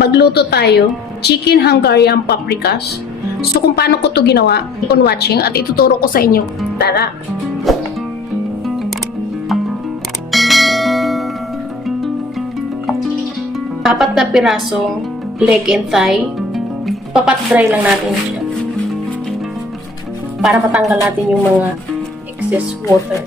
Magluto tayo, chicken Hungarian Paprikash. So kung paano ko to ginawa, keep on watching at ituturo ko sa inyo. Tara! Apat na pirasong leg and thigh. Papat-dry lang natin siya. Para matanggal natin yung mga excess water.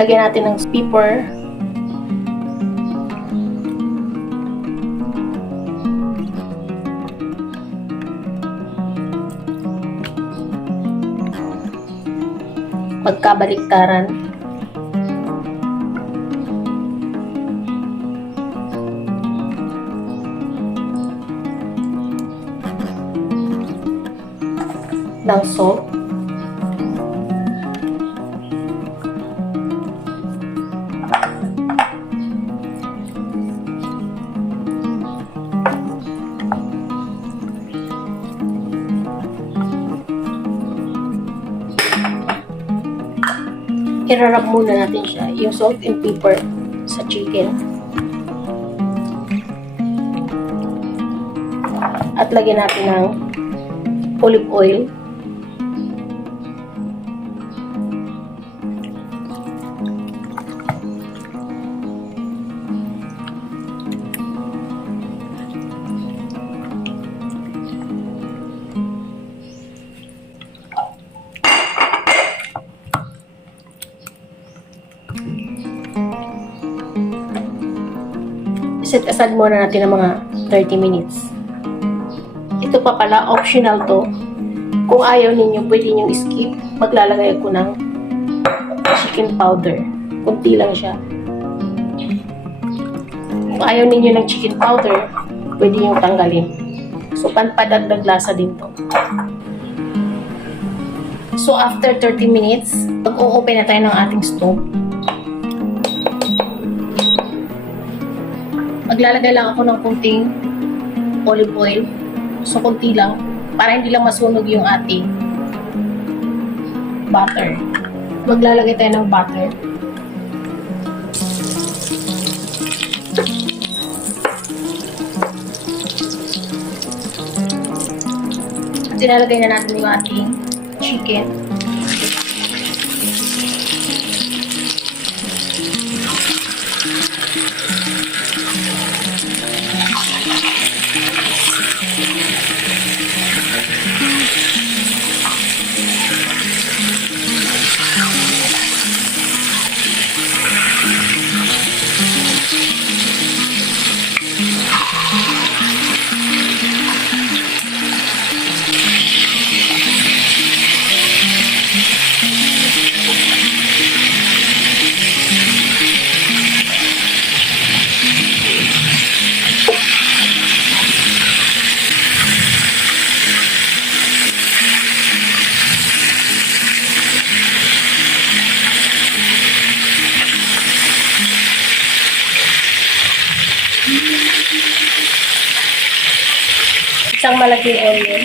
Lagyan natin ng pepper. Magkabaliktaran. Ng salt. Irarap muna natin siya, yung salt and pepper sa chicken. At lagyan natin ng olive oil. Set aside muna natin ng mga 30 minutes. Ito pa pala, optional to. Kung ayaw ninyo, pwede nyo skip. Maglalagay ako ng chicken powder. Kunti lang siya. Kung ayaw ninyo ng chicken powder, pwede nyo tanggalin. So, panpadagdag lasa din to. So, after 30 minutes, mag-o-open na tayo ng ating stove. Maglalagay lang ako ng kunting olive oil. So, kunti lang. Para hindi lang masunog yung ating butter. Maglalagay tayo ng butter. At ilalagay na natin yung ating chicken. Isang malaking onion.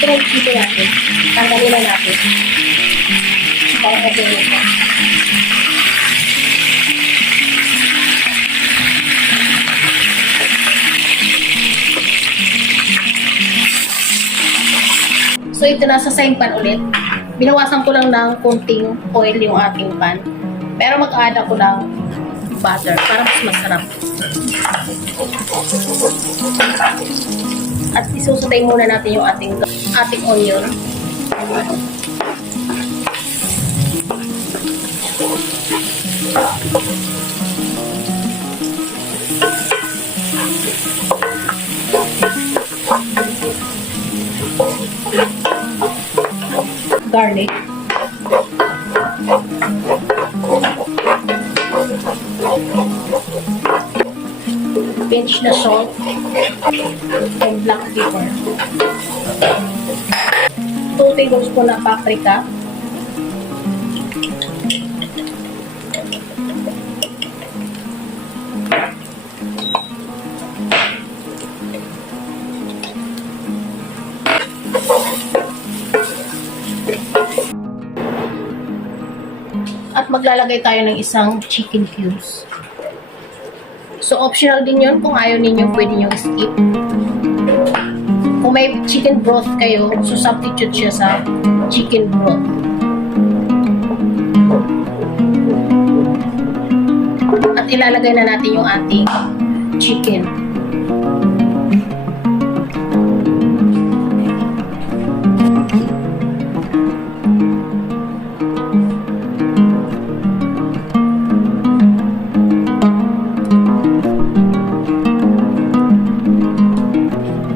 Pinag-ito natin. Tanggalin na natin. Para natin ito. So, ito na sa same pan ulit. Binawasan ko lang ng kunting oil yung ating pan. Pero mag-add ako ng butter para mas masarap. At isusutay muna natin yung ating onion. Garlic. Pinch na salt and black pepper. 2 tablespoons na paprika. At maglalagay tayo ng isang chicken cubes. So, optional din yun. Kung ayaw ninyo, pwede nyo skip. Kung may chicken broth kayo, so substitute siya sa chicken broth. At ilalagay na natin yung ating chicken.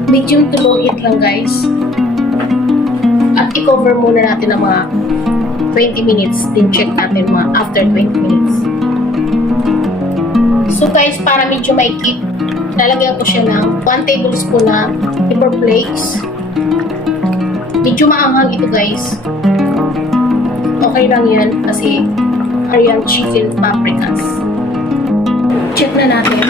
Medium to low heat lang guys. At i-cover muna natin ng mga 20 minutes. Then check natin mga after 20 minutes. So guys, para medyo maikip, lalagyan ko siya ng 1 tablespoon na pepper flakes. Medyo maanghang ito guys. Okay lang yan kasi Hungarian Chicken Paprikash. Check na natin.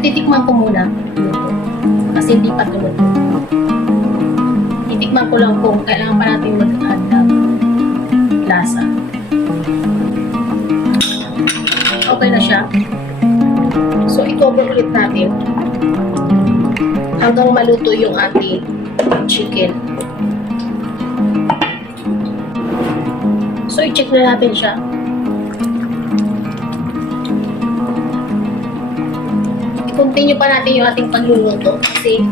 Titikman ko muna kasi hindi pa tulad. Titikman ko lang kung kailangan pa natin mag-add ng lasa. Okay na siya. So, i-cover ulit natin hanggang maluto yung ating chicken. So, i-check na natin siya. Continue pa natin yung ating pagluluto kasi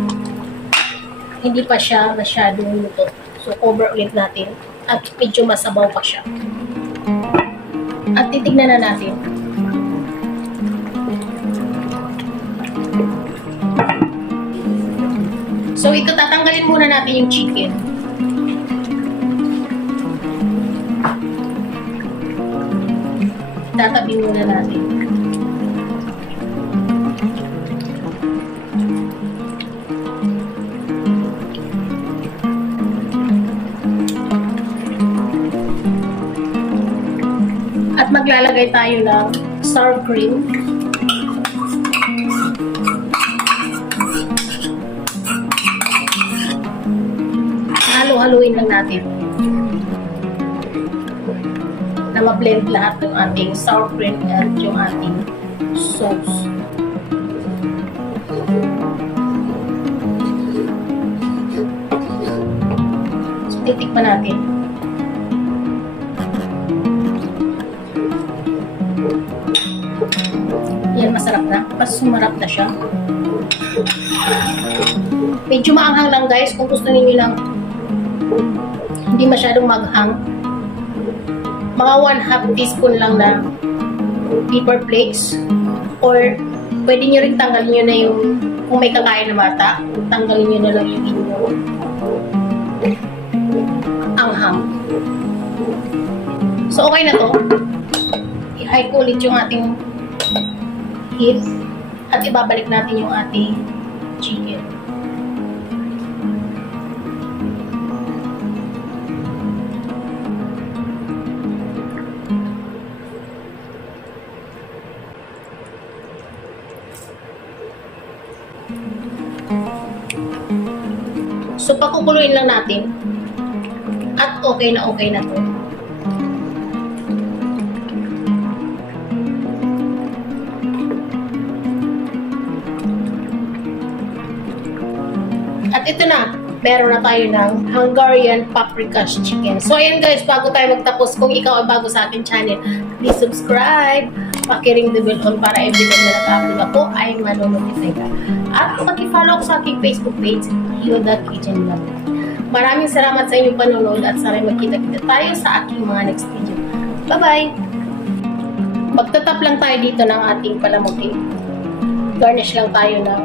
hindi pa siya masyadong luto. So, cover ulit natin at medyo masabaw pa siya. At titignan na natin. So, ito tatanggalin muna natin yung chicken. Tatabi muna natin. At maglalagay tayo ng sour cream. Halo-haluin lang natin. Na ma-blend lahat ng ating sour cream at yung ating sauce. So, titikman natin. Yan, masarap na. Mas sumarap na siya. Medyo maanghang lang guys. Kung gusto niyo lang hindi masyadong maghang, mga 1/2 teaspoon lang na pepper flakes, or pwede nyo rin tanggalin nyo na yung, kung may kakain na bata, tanggalin nyo na lang yung inyong anghang. So okay na to. I-high ko ulit yung ating heat at ibabalik natin yung ating chicken. So pakukuluin lang natin at okay na to. At ito na, meron na tayo ng Hungarian Paprikash chicken. So ayan guys, bago tayo magtapos, kung ikaw ay bago sa ating channel, please subscribe, pakiring the bell on para every time na nag-upload ako ay manonotify ka. At paki-follow ko sa aking Facebook page, Hilda Kitchen Vlog. Maraming salamat sa inyong panonood at sana magkita-kita tayo sa aking mga next video. Bye-bye! Magtatap lang tayo dito ng ating palamuti. Garnish lang tayo ng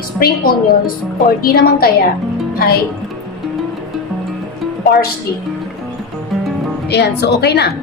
spring onions or di naman kaya ay parsley. Ayan, so okay na.